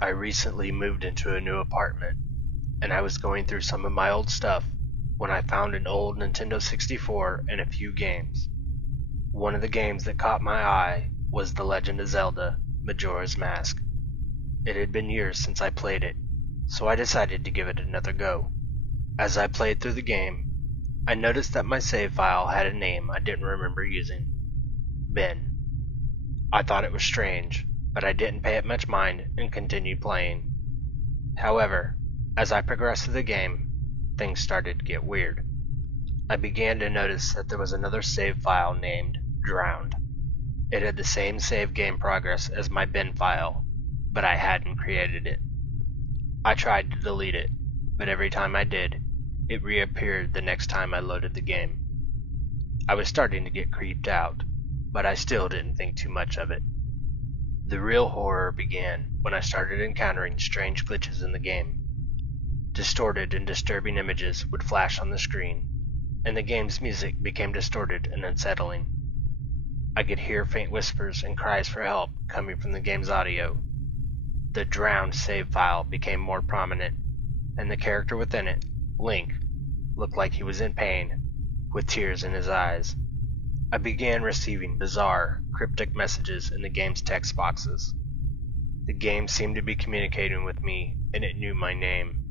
I recently moved into a new apartment, and I was going through some of my old stuff when I found an old Nintendo 64 and a few games. One of the games that caught my eye was The Legend of Zelda: Majora's Mask. It had been years since I played it, so I decided to give it another go. As I played through the game, I noticed that my save file had a name I didn't remember using: Ben. I thought it was strange, but I didn't pay it much mind and continued playing. However, as I progressed through the game, things started to get weird. I began to notice that there was another save file named Drowned. It had the same save game progress as my bin file, but I hadn't created it. I tried to delete it, but every time I did, it reappeared the next time I loaded the game. I was starting to get creeped out, but I still didn't think too much of it. The real horror began when I started encountering strange glitches in the game. Distorted and disturbing images would flash on the screen, and the game's music became distorted and unsettling. I could hear faint whispers and cries for help coming from the game's audio. The drowned save file became more prominent, and the character within it, Link, looked like he was in pain, with tears in his eyes. I began receiving bizarre, cryptic messages in the game's text boxes. The game seemed to be communicating with me, and it knew my name.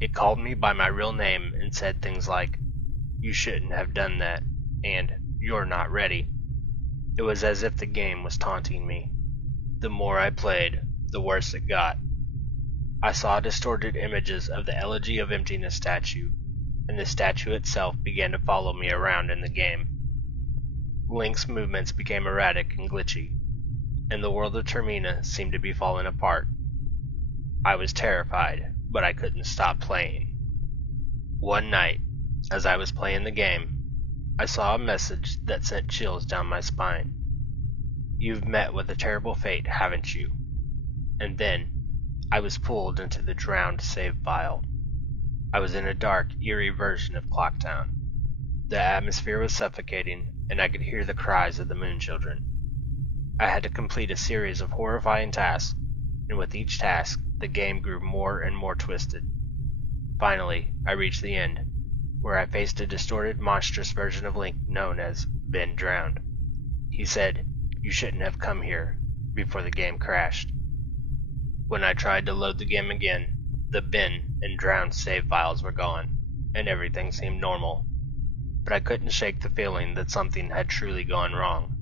It called me by my real name and said things like, "You shouldn't have done that," and "You're not ready." It was as if the game was taunting me. The more I played, the worse it got. I saw distorted images of the Elegy of Emptiness statue, and the statue itself began to follow me around in the game. Link's movements became erratic and glitchy, and the world of Termina seemed to be falling apart. I was terrified, but I couldn't stop playing. One night, as I was playing the game, I saw a message that sent chills down my spine. "You've met with a terrible fate, haven't you?" And then, I was pulled into the drowned save file. I was in a dark, eerie version of Clocktown. The atmosphere was suffocating, and I could hear the cries of the moon children. I had to complete a series of horrifying tasks, and with each task, the game grew more and more twisted. Finally, I reached the end, where I faced a distorted, monstrous version of Link known as Ben Drowned. He said, "You shouldn't have come here," before the game crashed. When I tried to load the game again, the Ben and Drowned save files were gone, and everything seemed normal. But I couldn't shake the feeling that something had truly gone wrong.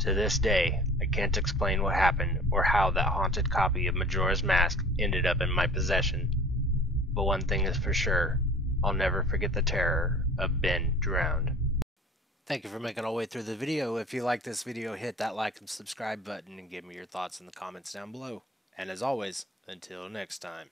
To this day, I can't explain what happened or how that haunted copy of Majora's Mask ended up in my possession. But one thing is for sure, I'll never forget the terror of Ben Drowned. Thank you for making all the way through the video. If you like this video, hit that like and subscribe button and give me your thoughts in the comments down below. And as always, until next time.